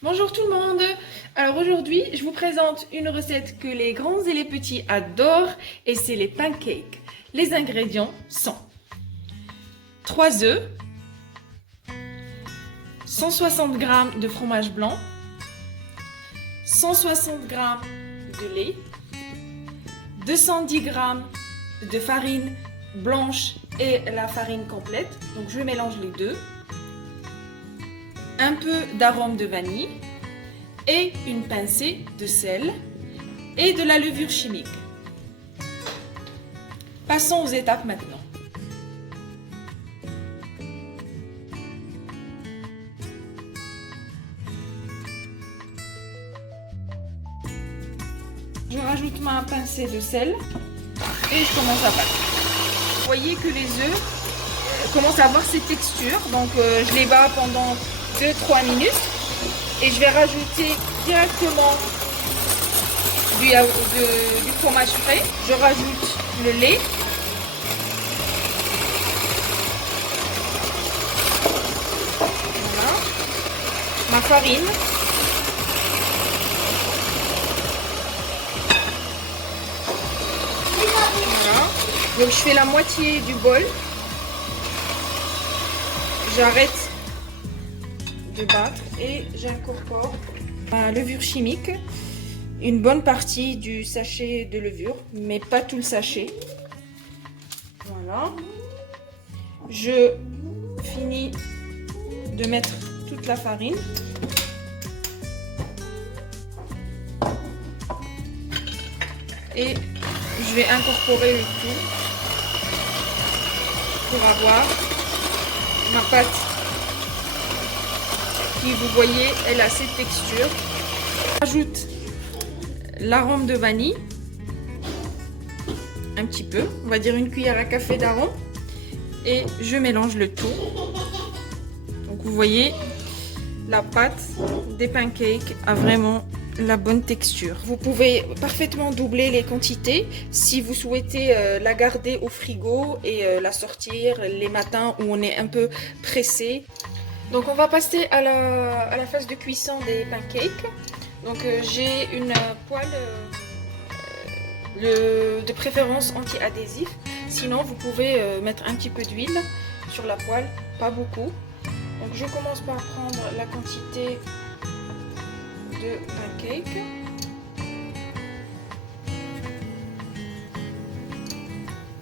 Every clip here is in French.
Bonjour tout le monde. Alors aujourd'hui, je vous présente une recette que les grands et les petits adorent et c'est les pancakes. Les ingrédients sont 3 œufs, 160 g de fromage blanc, 160 g de lait, 210 g de farine blanche et la farine complète. Donc je mélange les deux. Un peu d'arôme de vanille et une pincée de sel et de la levure chimique. Passons aux étapes maintenant. Je rajoute ma pincée de sel et je commence à battre. Vous voyez que les œufs commencent à avoir cette texture, donc je les bats pendant 2-3 minutes et je vais rajouter directement du fromage frais. Je rajoute le lait, voilà, ma farine, voilà. Donc je fais la moitié du bol, j'arrête de battre et j'incorpore ma levure chimique, une bonne partie du sachet de levure, mais pas tout le sachet. Voilà. Je finis de mettre toute la farine. Et je vais incorporer le tout pour avoir ma pâte qui, vous voyez, elle a cette texture. J'ajoute l'arôme de vanille, un petit peu, on va dire une cuillère à café d'arôme, et je mélange le tout. Donc vous voyez, la pâte des pancakes a vraiment la bonne texture. Vous pouvez parfaitement doubler les quantités si vous souhaitez la garder au frigo et la sortir les matins où on est un peu pressé. Donc on va passer à la phase de cuisson des pancakes. Donc j'ai une poêle de préférence anti-adhésif. Sinon vous pouvez mettre un petit peu d'huile sur la poêle, pas beaucoup. Donc je commence par prendre la quantité de pancakes.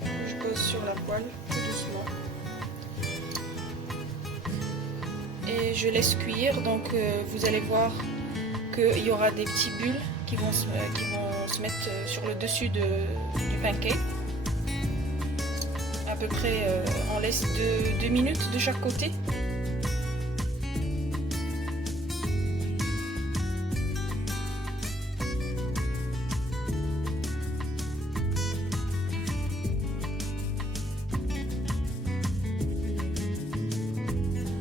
Je pose sur la poêle tout doucement. Et je laisse cuire, donc vous allez voir qu'il y aura des petits bulles qui vont se mettre sur le dessus du pancake. À peu près, on laisse 2 minutes de chaque côté.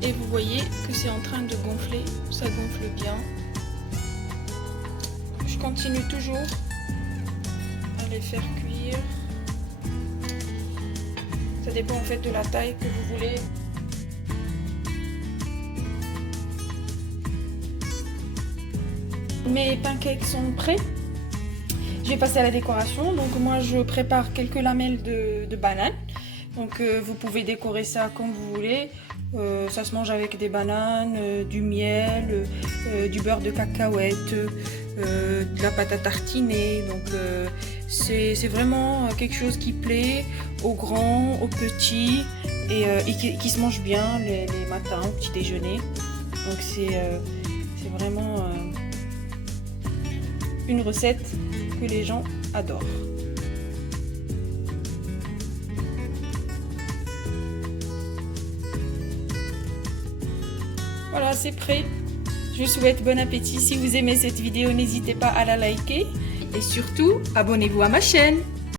Et vous voyez que c'est en train de gonfler, ça gonfle bien. Je continue toujours à les faire cuire. Ça dépend en fait de la taille que vous voulez. Mes pancakes sont prêts. Je vais passer à la décoration. Donc moi je prépare quelques lamelles de banane. Donc vous pouvez décorer ça comme vous voulez. Ça se mange avec des bananes, du miel, du beurre de cacahuète, de la pâte à tartiner. Donc c'est vraiment quelque chose qui plaît aux grands, aux petits et qui se mange bien les matins au petit déjeuner. Donc c'est vraiment une recette que les gens adorent. Voilà, c'est prêt. Je vous souhaite bon appétit. Si vous aimez cette vidéo, n'hésitez pas à la liker. Et surtout, abonnez-vous à ma chaîne.